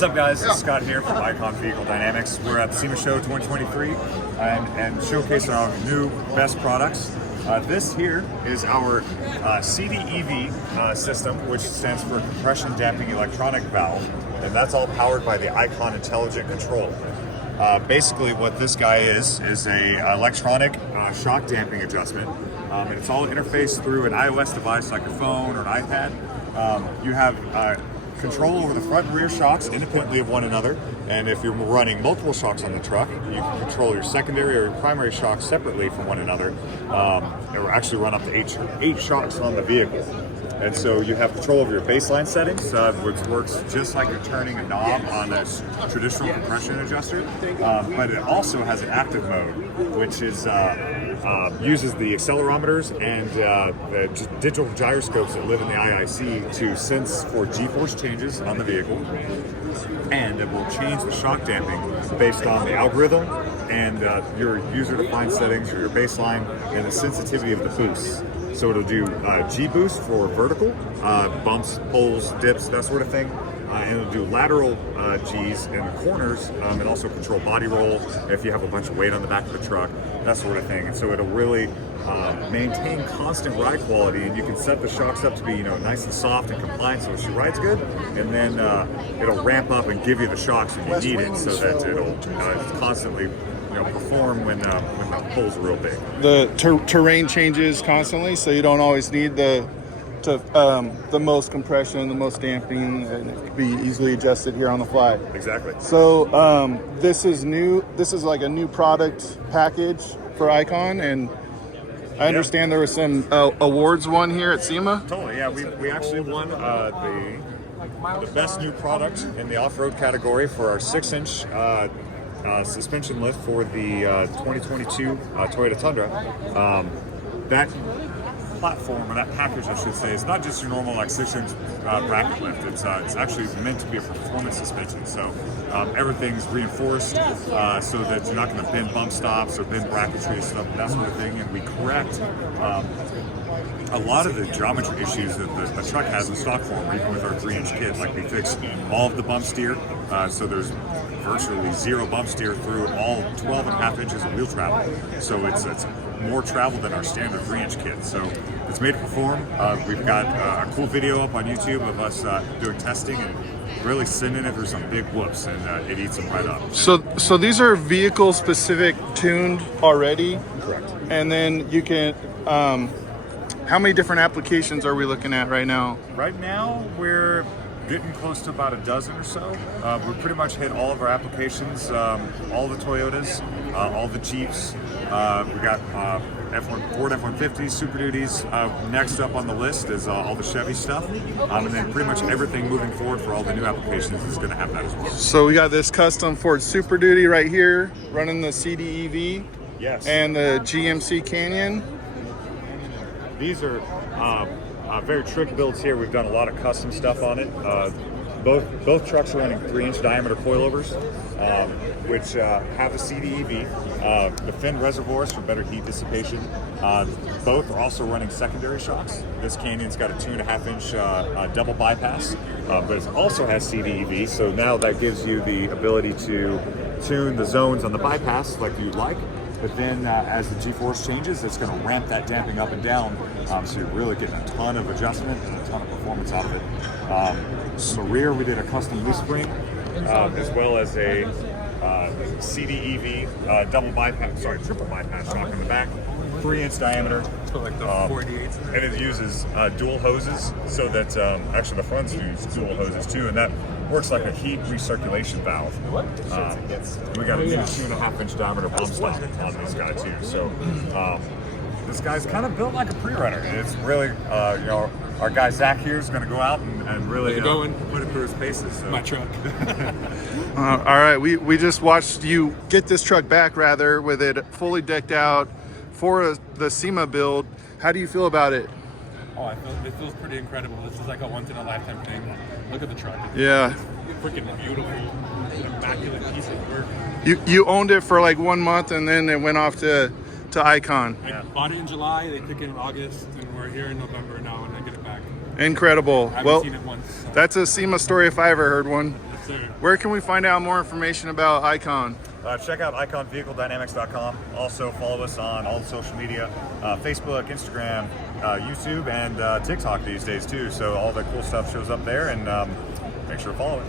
What's up, guys? It's Scott here from Icon Vehicle Dynamics. We're at the SEMA Show 2023 and showcasing our new best products. This here is our CDEV system, which stands for Compression Damping Electronic Valve, and that's all powered by the Icon Intelligent Control. Basically, what this guy is a electronic shock damping adjustment, and it's all interfaced through an iOS device like a phone or an iPad. You have control over the front and rear shocks independently of one another, and if you're running multiple shocks on the truck, you can control your secondary or your primary shocks separately from one another. It will actually run up to eight shocks on the vehicle. And so you have control over your baseline settings, which works just like you're turning a knob on a traditional compression adjuster, but it also has an active mode, which is uses the accelerometers and the digital gyroscopes that live in the IIC to sense for G-force changes on the vehicle, and it will change the shock damping based on the algorithm and your user-defined settings or your baseline and the sensitivity of the boosts. So it'll do G-boost for vertical, bumps, pulls, dips, that sort of thing. And it'll do lateral G's in the corners, and also control body roll if you have a bunch of weight on the back of the truck, that sort of thing. And so it'll really maintain constant ride quality, and you can set the shocks up to be, nice and soft and compliant so she rides good, and then it'll ramp up and give you the shocks when you need it, so that it'll constantly perform when the pulls are real big. The terrain changes constantly, so you don't always need the most compression, the most damping, and it can be easily adjusted here on the fly. Exactly. So this is new. This is like a new product package for Icon, and I understand there were some awards won here at SEMA. Totally, yeah. We actually won the best new product in the off-road category for our 6-inch suspension lift for the 2022 Toyota Tundra. That platform, or that package I should say, is not just your normal 6-inch bracket lift. It's actually meant to be a performance suspension, so everything's reinforced so that you're not going to bend bump stops or bend bracketry stuff, that sort of thing, and we correct a lot of the geometry issues that the truck has in stock form, even with our 3-inch kit. Like, we fixed all of the bump steer, so there's virtually zero bump steer through all 12.5 inches of wheel travel. So it's more travel than our standard 3-inch kit. So it's made to perform. We've got a cool video up on YouTube of us doing testing and really sending it through some big whoops, and it eats them right up. So these are vehicle specific tuned already? Correct. And then you can, how many different applications are we looking at right now? Right now, we're getting close to about a dozen or so. We pretty much hit all of our applications, all the Toyotas, all the Jeeps. We got Ford F-150s, Super Duties. Next up on the list is all the Chevy stuff. And then pretty much everything moving forward for all the new applications is going to have that as well. So we got this custom Ford Super Duty right here, running the CDEV. Yes. And the GMC Canyon. These are very trick builds here. We've done a lot of custom stuff on it. Both trucks are running 3-inch diameter coilovers, which have a CDEV, the fin reservoirs for better heat dissipation. Both are also running secondary shocks. This Canyon's got a 2.5-inch double bypass, but it also has CDEV, so now that gives you the ability to tune the zones on the bypass like you'd like. But then as the G-force changes, it's going to ramp that damping up and down, so you're really getting a ton of adjustment and a ton of performance out of it. The rear, we did a custom leaf spring, as well as a CDEV triple bypass shock in the back, 3-inch diameter. So like the 48s. And it uses dual hoses, so that actually the fronts use dual hoses too, and that works like a heat recirculation valve. We got a new 2.5-inch diameter bump stop on this guy too. So this guy's kind of built like a pre-runner. It's really, our guy Zach here is going to go out and really put it through his paces. So. My truck. All right, we just watched you get this truck back, rather, with it fully decked out for the SEMA build. How do you feel about it? Oh, it feels pretty incredible. This is like a once-in-a-lifetime thing. Look at the truck. Yeah. It's freaking beautiful, immaculate piece of work. You owned it for like 1 month, and then it went off to Icon. I bought it in July, they took it in August, and we're here in November now, and I get it back. Incredible. I haven't seen it once. So. That's a SEMA story if I ever heard one. Yes, sir. Where can we find out more information about Icon? Check out iconvehicledynamics.com. Also follow us on all the social media, Facebook, Instagram, YouTube, and TikTok these days too. So all the cool stuff shows up there, and make sure to follow it.